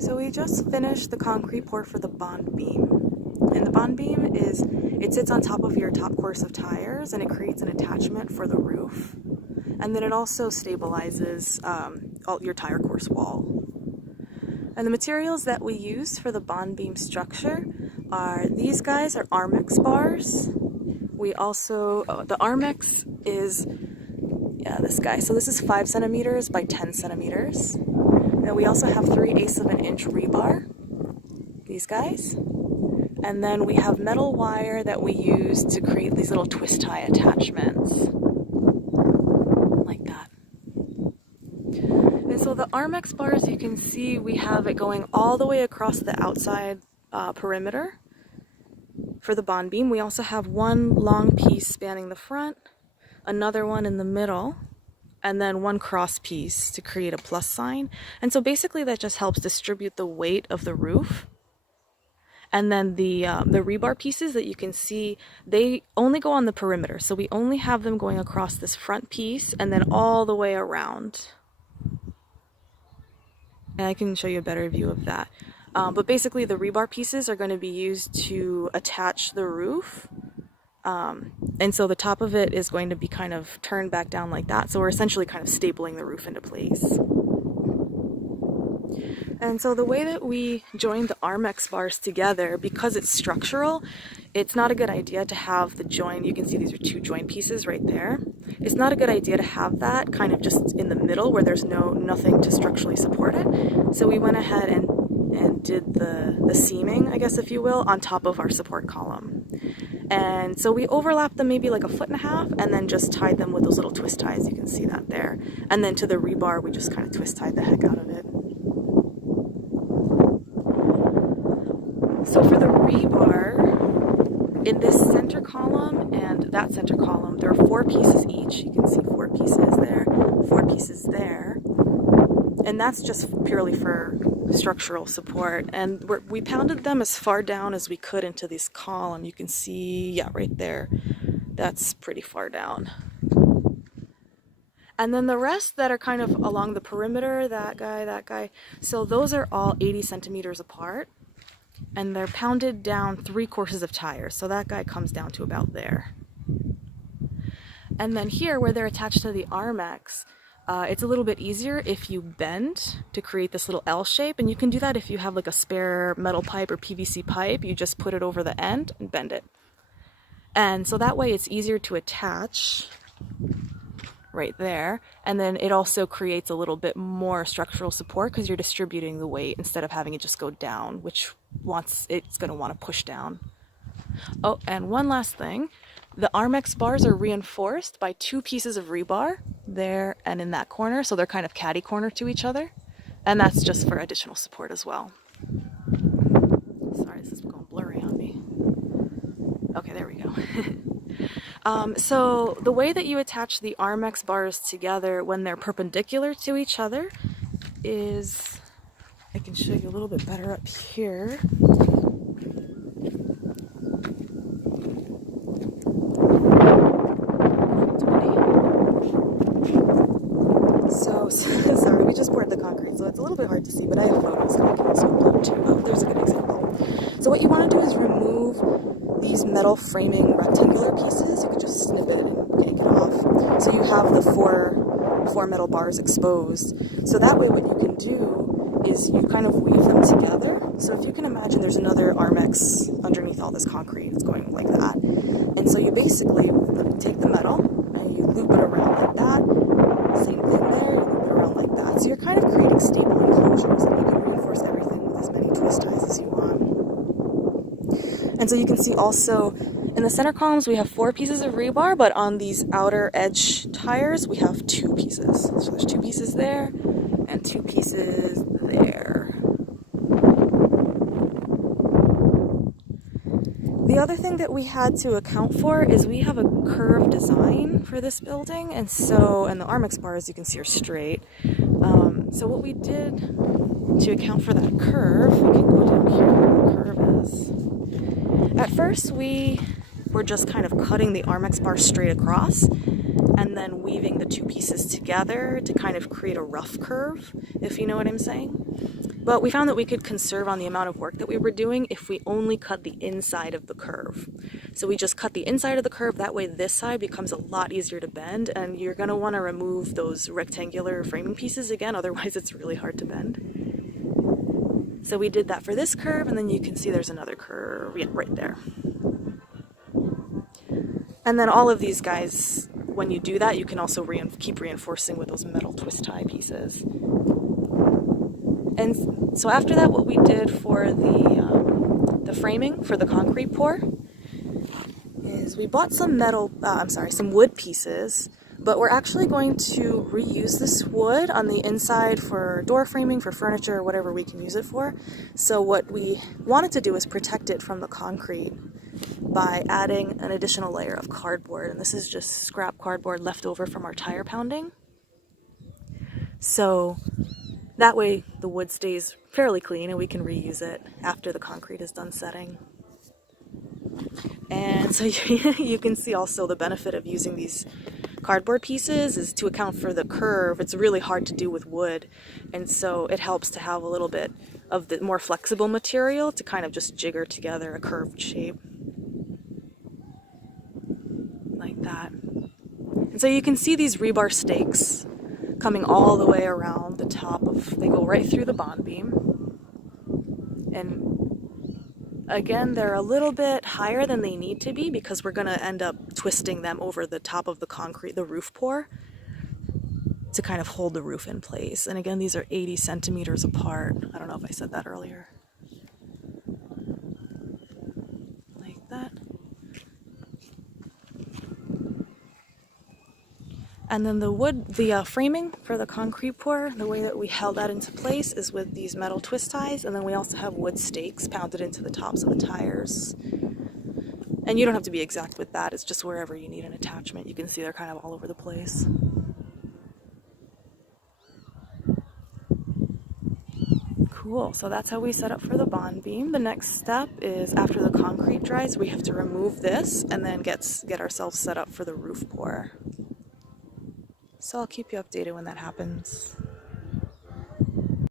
So we just finished the concrete pour for the bond beam. And the bond beam it sits on top of your top course of tires and it creates an attachment for the roof. And then it also stabilizes your tire course wall. And the materials that we use for the bond beam structure are these guys are Armex bars. We also, the Armex is, this guy. So this is 5 centimeters by 10 centimeters. And we also have 3/8 of an inch rebar, these guys. And then we have metal wire that we use to create these little twist tie attachments, like that. And so the Armex bars, you can see we have it going all the way across the outside perimeter for the bond beam. We also have one long piece spanning the front, another one in the middle, and then one cross piece to create a plus sign. And so basically that just helps distribute the weight of the roof. And then the rebar pieces that you can see, they only go on the perimeter. So we only have them going across this front piece and then all the way around. And I can show you a better view of that. But basically the rebar pieces are going to be used to attach the roof. And so the top of it is going to be kind of turned back down like that. So we're essentially kind of stapling the roof into place. And so the way that we join the Armex bars together, because it's structural, it's not a good idea to have the join. You can see these are 2 join pieces right there. It's not a good idea to have that kind of just in the middle where there's nothing to structurally support it. So we went ahead and did the seaming, I guess if you will, on top of our support column. And so we overlapped them maybe like 1.5 feet and then just tied them with those little twist ties. You can see that there. And then to the rebar, we just kind of twist tied the heck out of it. So for the rebar, in this center column and that center column, there are 4 pieces each. You can see 4 pieces there, 4 pieces there. And that's just purely for structural support. And we pounded them as far down as we could into this column. You can see, yeah, right there. That's pretty far down. And then the rest that are kind of along the perimeter, that guy. So those are all 80 centimeters apart. And they're pounded down 3 courses of tires. So that guy comes down to about there. And then here, where they're attached to the Armex, it's a little bit easier if you bend to create this little L shape. And you can do that if you have like a spare metal pipe or PVC pipe. You just put it over the end and bend it. And so that way it's easier to attach right there. And then it also creates a little bit more structural support because you're distributing the weight instead of having it just go down, which it's going to want to push down. Oh, and one last thing. The Armex bars are reinforced by 2 pieces of rebar there and in that corner, so they're kind of catty corner to each other, and that's just for additional support as well. Sorry, this is going blurry on me. Okay, there we go. So the way that you attach the Armex bars together when they're perpendicular to each other is, I can show you a little bit better up here. Sorry, we just poured the concrete, so it's a little bit hard to see, but I have photos that I can also upload too. Oh, there's a good example. So what you want to do is remove these metal framing rectangular pieces. You could just snip it and yank it off. So you have the four metal bars exposed. So that way what you can do is you kind of weave them together. So if you can imagine there's another Armex underneath all this concrete, it's going like that. And so you basically take the metal and you loop it around like that. Same thing there, you loop it around like that. So you're kind of creating stable enclosures and you can reinforce everything with as many twist ties as you want. And so you can see also in the center columns we have 4 pieces of rebar, but on these outer edge tires we have 2 pieces. So there's 2 pieces there and 2 pieces there. The other thing that we had to account for is we have a curved design for this building, and the Armex bars you can see are straight. So what we did to account for that curve, we can go down here where the curve is. At first we were just kind of cutting the Armex bar straight across and then weaving the 2 pieces together to kind of create a rough curve, if you know what I'm saying. But we found that we could conserve on the amount of work that we were doing if we only cut the inside of the curve. So we just cut the inside of the curve, that way this side becomes a lot easier to bend, and you're going to want to remove those rectangular framing pieces again, otherwise it's really hard to bend. So we did that for this curve, and then you can see there's another curve, yeah, right there. And then all of these guys, when you do that, you can also keep reinforcing with those metal twist tie pieces. And so after that, what we did for the framing for the concrete pour is we bought some some wood pieces, but we're actually going to reuse this wood on the inside for door framing, for furniture, or whatever we can use it for. So what we wanted to do is protect it from the concrete by adding an additional layer of cardboard, and this is just scrap cardboard left over from our tire pounding. So that way the wood stays fairly clean and we can reuse it after the concrete is done setting. And so you can see also the benefit of using these cardboard pieces is to account for the curve. It's really hard to do with wood, and so it helps to have a little bit of the more flexible material to kind of just jigger together a curved shape. Like that. And so you can see these rebar stakes coming all the way around the top of, they go right through the bond beam. And again, they're a little bit higher than they need to be because we're going to end up twisting them over the top of the concrete, the roof pour, to kind of hold the roof in place. And again, these are 80 centimeters apart. I don't know if I said that earlier. Like that. And then the framing for the concrete pour, the way that we held that into place is with these metal twist ties, and then we also have wood stakes pounded into the tops of the tires. And you don't have to be exact with that, it's just wherever you need an attachment. You can see they're kind of all over the place. Cool, so that's how we set up for the bond beam. The next step is after the concrete dries, we have to remove this and then get ourselves set up for the roof pour. So I'll keep you updated when that happens.